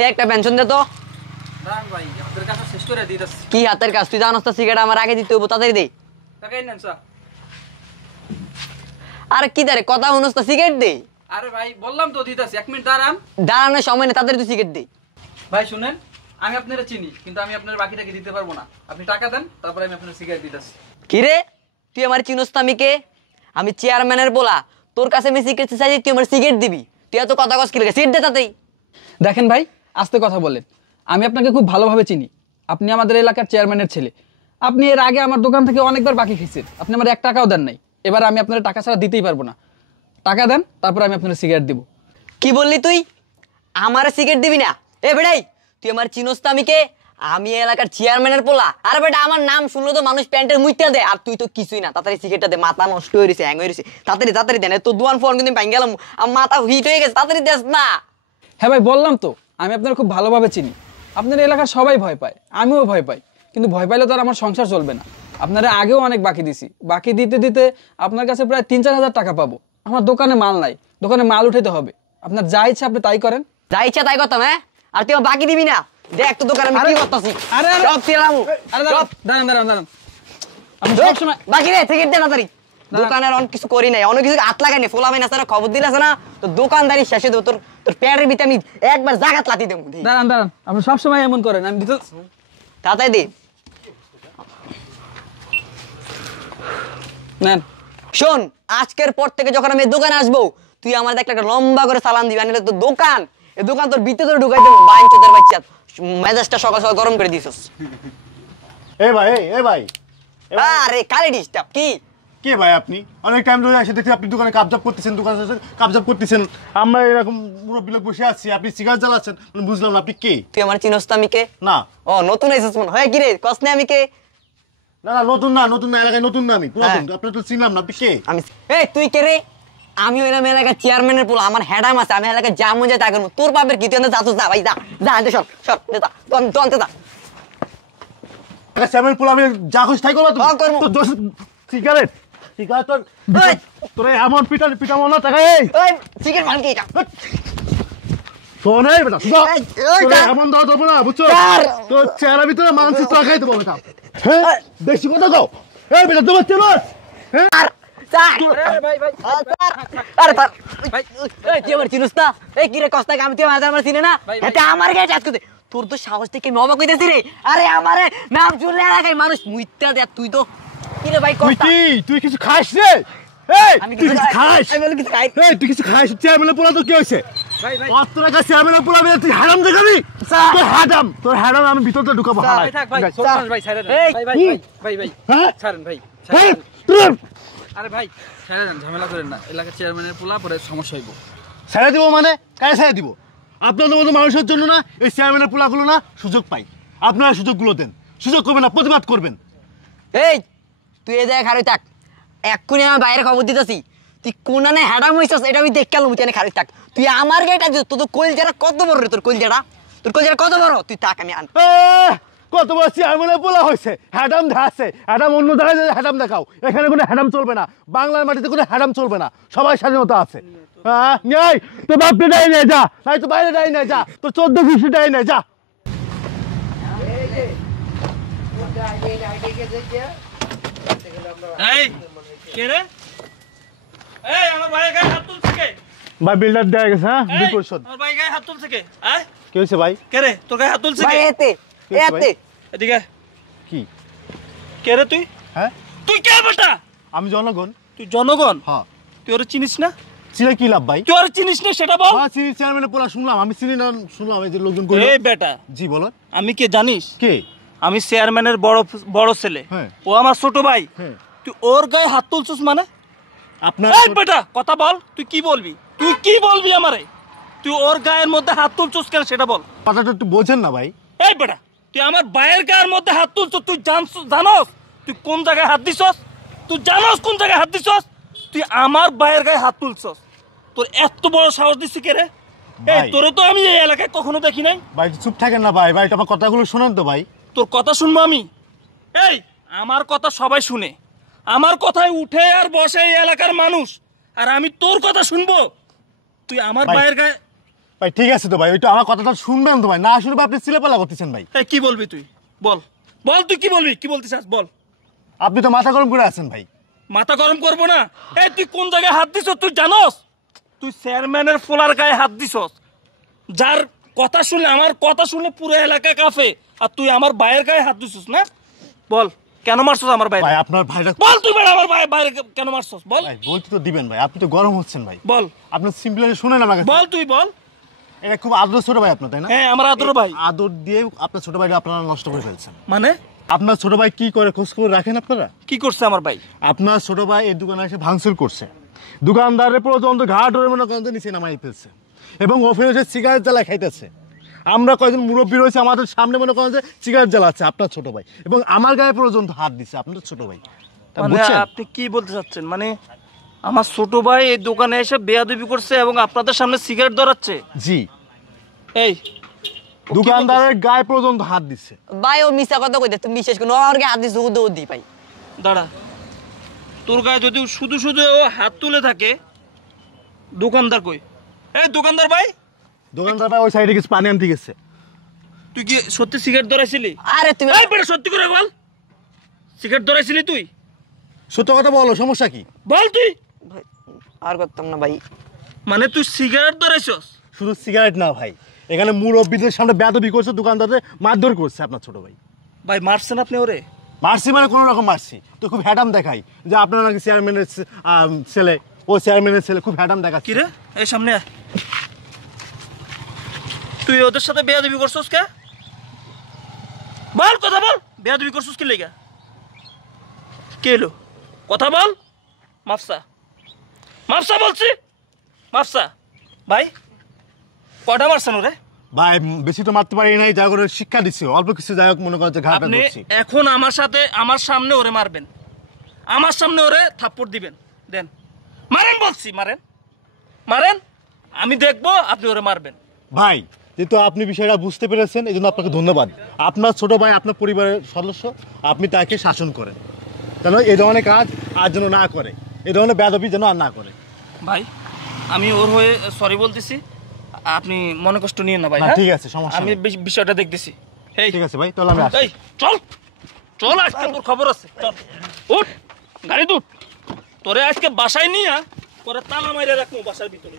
এই একটা পেনশন দে তো। দাঁড়ান ভাই, আপনাদের কাছে শেষ করে দিতেছি। কি হাতের কাজ? তুই জানোস তো সিগারেট আমার আগে দিতে হবো, তাড়াতাড়ি দে। টাকাই নেন স্যার। আরে কি দাঁড়ে কথা শুনোস তো, সিগারেট দে। আরে ভাই বললাম তো দিতেছি, 1 মিনিট দাঁড়ান। দাঁড়ানোর সময় না, তাড়াতাড়ি তুই সিগারেট দে। ভাই শুনেন, আমি আপনারা চিনি, কিন্তু আমি আপনার বাকিটাকে দিতে পারবো না। আপনি টাকা দেন, তারপরে আমি আপনার সিগারেট দিতেছি। কি রে, তুই আমার চিনোস তো? আমি কে? আমি চেয়ারম্যানের বলা। তোর কাছে আমি সিগারেট চাই, তুই আমার সিগারেট দিবি? তুই এত কথা কস কি লাগে? সিগারেট দে তাতেই। দেখেন ভাই, আস্তে কথা বলেন। আমি আপনাকে খুব ভালোভাবে চিনি। আপনি আমাদের এলাকার চেয়ারম্যানের ছেলে। আপনি এর আগে আমার দোকান থেকে অনেকবার বাকি খেয়েছেন। আপনি আমার 1 টাকাও দেন নাই। এবার আমি আপনার টাকা ছাড়া দিতেই পারবো না। টাকা দেন, তারপর আমি আপনার সিগারেট দিব। কি বললি তুই? আমার সিগারেট দিবি না? এ বেটাই, তুই আমার চিনোস তো? আমি কে? আমি এলাকার চেয়ারম্যানের পোলা। আর বেটা, আমার নাম শুনলো তো মানুষ প্যান্টের মুইটা দেয়, আর তুই তো কিছুই না। তাড়াতাড়ি সিগারেটটা দে, মাথা নষ্ট হয়ে গেছে, হ্যাং হয়ে গেছে। তাড়াতাড়ি তাড়াতাড়ি দেন, তো দোয়ান ফোন কিন্তু ভাঙ গেলাম, আমার মাথা হিট হয়ে গেছে। তাড়াতাড়ি দেস না। হ্যাঁ ভাই, বললাম তো আমি আপনার খুব ভালোভাবে চিনি। আপনার এলাকার সবাই ভয় পায়, আমিও ভয় পাই, কিন্তু ভয় পাইলে তো আর আমার সংসার চলবে না। আপনারা আগেও অনেক বাকি দিছি। বাকি দিতে দিতে আপনার কাছে প্রায় 3-4 হাজার টাকা পাবো। আমার দোকানে মাল নাই, দোকানে মাল উঠাতে হবে। আপনার যা ইচ্ছা আপনি তাই করেন। যা ইচ্ছা তাই করতাম, হ্যাঁ? আর তুই আমার বাকি দিবি না? দেখ তো দোকানে আমি কি করতেছি। আরে আরে সব ছিলামু। দাঁড়ান দাঁড়ান দাঁড়ান, আমি সবসময় বাকি রে, সিগারেট দে তাড়াতাড়ি। দোকানের অনেক কিছু করি নাই, অনেক কিছু হাত লাগাইনি। ফোলামেন আছে না, খবর দিলাস না, তো দোকানদারি শেষে দেবো। তোর তোর পেটের ভিতরে আমি একবার জাগাত লাতি দেবো। দাঁড়ান দাঁড়ান, আপনি সবসময় এমন করেন। আমি দিতে তাড়াতাড়ি দে। নেন। শোন, আজকের পর থেকে যখন আমি দোকানে আসবো, তুই আমার একটা লম্বা করে সালাম দিবি। আনলে তোর দোকান, এই দোকান তোর ভিতরে তোর ঢুকাই দেবো। বাইঞ্চোদের বাচ্চা, মেজাজটা সকাল সকাল গরম করে দিছিস। এ ভাই, এ ভাই, আরে কারে ডিস্টার্ব? কি কে ভাই আপনি? অনেক টাইম ধরে এসে দেখছি আপনি দোকানে কাবজাব করতেছেন, দোকানে কাবজাব করতেছেন। আমরা এরকম মুরব্বী লোক বসে আছি, আপনি সিগারেট জ্বালাচ্ছেন, বুঝলাম না আপনি কে? তুই আমার চিনস তো? আমি কে? না। ও নতুন এসেছিস মনে হয়। কি রে কস না আমি কে? না না, নতুন না, নতুন না, এলাকায় নতুন না আমি। পুরাতন। আপনার তো চিনলাম না, আপনি কে? আমি এই তুই কে রে? আমি হইলাম এলাকার চেয়ারম্যানের পোলা। আমার হেডাম আছে, আমি এলাকায় যা মন যায় তা করবো। তোর বাপের কি? তুই যা তো, যা ভাই, যা যা, সর সর, যা দন্তে যা। চেয়ারম্যান পোলা, আমি যা খুশি তাই করবো। হ্যাঁ, করবো। সিগারেট সিগারেট তোর এই! তোর এমন পিটা মনে টাকা। এই ওই সিগারেট ভাঙ কি এটা? শোন, এই বেটা এই, এই, তোর কার? এমন দেওয়া দেবো না, বুঝছো? কার? তোর চেহারা ভিতরে মানসিক টাকা খাইতে পারবে। হ্যাঁ, বেশি কথা কও। এই বেটা তোমার চেলো। হ্যাঁ, আর স্যার, ভাই ভাই স্যার, আরে স্যার, ভাই, এই তুই আমার চিনিস না? এই কি রে কস্তা, আমি তুই আমার চিনি না? ভাই, ভাই। এটা আমার গায়ে টাচ করতে তোর তো সাহস থেকে আমি অবাক হইতেছি রে। আরে আমারে নাম শুনলে এলাকায় মানুষ মুইতা দেয়। তুই তো কি রে ভাই তুই কস্তা? কি তুই কিছু খাস রে? এই আমি তুই কিছু খাস? আমি বলি কিছু খাই। এই তুই কিছু খাস? চেয়ারম্যানের পোলা তো কি হয়েছে? ভাই ভাই কত টাকা চেয়ারম্যানের পোলা বের তুই হারাম দেখাবি? স্যার। তোর হারাম আমি ভিতরতে ঢুকাবো। স্যার, হারাম। থাক ভাই, ঠিক আছে। সরকার ভাই ছাড়েন। এই, ভাই ভাই ভাই ভাই হ্যাঁ? ছাড়েন ভাই। হ্যাঁ, ছাড়েন। আরে ভাই ছাড়েন, ঝামেলা করেন না। এলাকার চেয়ারম্যানের পোলা পরে সমস্যা হইব। ছেড়ে দিব মানে কারে ছেড়ে দিব? আপনাদের মতো মানুষের জন্য না এই চেয়ারম্যানের পোলাগুলো না সুযোগ পাই। আপনারা সুযোগগুলো দেন, সুযোগ করবেন না, প্রতিবাদ করবেন। এই তুই এই জায়গায় খারই থাক, এক্ষুনি আমার বাইরে খবর দিতেছি। তুই কোনানে হ্যাডাম হইছস এটা আমি দেখ গেলাম। তুই এনে খারই থাক। তুই আমার গাইটা দিস। তোর কলজাটা কত বড় রে? তোর কলজাটা কত বড়? তুই থাক, আমি আন। কত বড় চেয়ারম্যানের পোলা হয়েছে? হ্যাডাম দেখাচ্ছে। হ্যাডাম অন্য জায়গায় হ্যাডাম দেখাও, এখানে কোনো হ্যাডাম চলবে না। বাংলার মাটিতে কোনো হ্যাডাম চলবে না। সবাই স্বাধীনতা আছে। হ্যাঁ, নেই তোর বাপকে ডাই নিয়ে যা, নাই তো বাইরে ডাই নিয়ে যা, তোর 14 ঘুষি ডাই নিয়ে যা। এই কে রে? এই আমার ভাই গায়ে হাত তুলছে কে? ভাই বিল্ডার দেয়া গেছে। হ্যাঁ, বিল পরিশোধ। আমার ভাই গায়ে হাত তুলছে কে? আয় কি হয়েছে ভাই? কে রে? তোর গায়ে হাত তুলছে ভাই কে? এতে এতে এদিকে কি? কে রে তুই? হ্যাঁ, তুই কে বেটা? আমি জনগণ। তুই জনগণ? হ্যাঁ। তুই ওরে চিনিস না? চিনে কি লাভ ভাই? তুই ওরে চিনিস না সেটা বল। হ্যাঁ, চিনি। চেয়ারম্যানের পোলা শুনলাম, আমি চিনি না শুনলাম এই যে লোকজন কইলো। এই বেটা, জি বলো। আমি কে জানিস? কে? আমি চেয়ারম্যানের বড় বড় ছেলে। হ্যাঁ। ও আমার ছোট ভাই। হ্যাঁ। তুই ওর গায়ে হাত তুলছিস মানে? আপনার এই বেটা কথা বল, তুই কি বলবি? তুই কি বলবি আমারে? তুই ওর গায়ের মধ্যে হাত তুলছিস কেন সেটা বল। কথাটা একটু বোঝেন না ভাই। এই বেটা, তুই আমার ভাইয়ের গায়ের মধ্যে হাত তুলছিস, তুই জানোস তুই কোন জায়গায় হাত দিছস? তুই জানোস কোন জায়গায় হাত দিছস? তুই আমার ভাইয়ের গায়ে হাত তুলছস। তোর এত বড় সাহস দিছি কে রে? এই ভাই। তোরে তো আমি এই এলাকায় কখনো দেখি নাই। ভাই একটু চুপ থাকেন না ভাই। ভাই একটু আমার কথাগুলো শোনেন তো ভাই। তোর কথা শুনবো আমি? এই আমার কথা সবাই শুনে, আমার কথায় উঠে আর বসে এই এলাকার মানুষ, আর আমি তোর কথা শুনবো? তুই আমার ভাই। ভাইয়ের গায়ে ভাই ঠিক আছে তো ভাই, ওইটা আমার কথাটা শুনবেন তো ভাই, না শুনবে আপনি চিলেপালা করতেছেন ভাই। এই কি বলবি তুই? বল বল, তুই কি বলবি, কি বলতে চাস বল। আপনি তো মাথা গরম করে আছেন ভাই। মাথা গরম করবো না? এই তুই কোন জায়গায় হাত দিছ তুই জানোস? তুই চেয়ারম্যানের ফোলার গায়ে হাত দিছস, যার কথা শুনে আমার কথা শুনে পুরো এলাকা কাঁপে, আর তুই আমার ভাইয়ের গায়ে হাত দিছস না? বল কেন মারছস আমার ভাই? ভাই আপনার ভাইরা বল তুই বেটা আমার ভাইয়ের কেন মারছস বল। ভাই বলতে তো দিবেন ভাই, আপনি তো গরম হচ্ছেন ভাই। বল আপনি সিম্পলি শুনেন আমাকে। বল তুই বল। এটা খুব আদর ছোট ভাই আপনার, তাই না? হ্যাঁ আমার আদর ভাই। আদর দিয়ে আপনার ছোট ভাইটা আপনারা নষ্ট করে ফেলছেন। মানে আপনার ছোট ভাই কি করে খোঁজ খবর রাখেন আপনারা? কি করছে আমার ভাই? আপনার ছোট ভাই এই দোকানে এসে ভাঙচুর করছে, দোকানদারের পর্যন্ত ঘাট ধরে মনে করেন নিচে নামাই ফেলছে, এবং ওখানে এসে সিগারেট জ্বালা খাইতেছে। আমরা কয়েকজন মুরব্বী রয়েছে আমাদের সামনে মনে করেন যে সিগারেট জ্বালাচ্ছে আপনার ছোট ভাই, এবং আমার গায়ে পর্যন্ত হাত দিচ্ছে আপনার ছোট ভাই। তা মানে বুঝছেন? আপনি কি বলতে চাচ্ছেন? মানে আমার ছোট ভাই এই দোকানে এসে বেয়াদবি করছে এবং আপনাদের সামনে সিগারেট ধরাচ্ছে? জি, এই দোকানদারের গায়ে পর্যন্ত হাত দিচ্ছে। ভাই ও মিছা কথা কইতে তুমি বিশ্বাস করো, আমার হাত দিছে ও দি ভাই। দাঁড়া, তোর গায়ে যদি শুধু শুধু ও হাত তুলে থাকে, দোকানদার কই? এই দোকানদার ভাই, দোকানদার ভাই ওই সাইডে কিছু পানি আনতে গেছে। তুই কি সত্যি সিগারেট ধরাইছিলি? আরে তুমি এই বেটা সত্যি করে বল, সিগারেট ধরাইছিলি তুই? সত্য কথা বলো, সমস্যা কি? বল তুই। ভাই, আর করতাম না ভাই। মানে তুই সিগারেট ধরাইছস? শুধু সিগারেট না ভাই, এখানে মুরব্বীদের সামনে বেয়াদবি করছে, দোকানদারদের মারধর করছে আপনার ছোট ভাই। ভাই মারছেন আপনি ওরে? মারছি মানে কোনো রকম মারছি তো, খুব হ্যাডাম দেখাই যে আপনার নাকি চেয়ারম্যানের ছেলে, ও চেয়ারম্যানের ছেলে, খুব হ্যাডাম দেখাচ্ছে। কি রে, এই সামনে আয়। তুই ওদের সাথে বেয়াদবি করছস কে? বল কথা বল, বেয়াদবি করছস কি লেগা? কে এলো? কথা বল। মাফসা, মাফসা বলছি, মাফসা। ভাই কটা মারছেন ওরে? ভাই বেশি তো মারতে পারি নাই, যা করে শিক্ষা দিচ্ছি অল্প কিছু, যাই হোক মনে করছে ঘাটা আপনি করছি। এখন আমার সাথে আমার সামনে ওরে মারবেন, আমার সামনে ওরে থাপ্পড় দিবেন। দেন, মারেন বলছি, মারেন মারেন, আমি দেখবো আপনি ওরে মারবেন। ভাই যেহেতু আপনি বিষয়টা বুঝতে পেরেছেন, এই জন্য আপনাকে ধন্যবাদ। আপনার ছোট ভাই আপনার পরিবারের সদস্য, আপনি তাকে শাসন করেন, যেন এই ধরনের কাজ আর যেন না করে, এই ধরনের বেয়াদবি যেন আর না করে। ভাই আমি ওর হয়ে সরি বলতেছি, আপনি মনে কষ্ট নিয়েন না ভাই। না, হ্যাঁ? ঠিক আছে, সমস্যা আমি নেই। বিষয়টা দেখতেছি। এই ঠিক আছে ভাই, তাহলে আমি আসি। এই চল চল, আজকে তোর খবর আছে। চল উঠ, গাড়ি উঠ, তোরে আজকে বাসায় নিয়ে পরে তালা মাইরে রাখবো বাসার ভিতরে।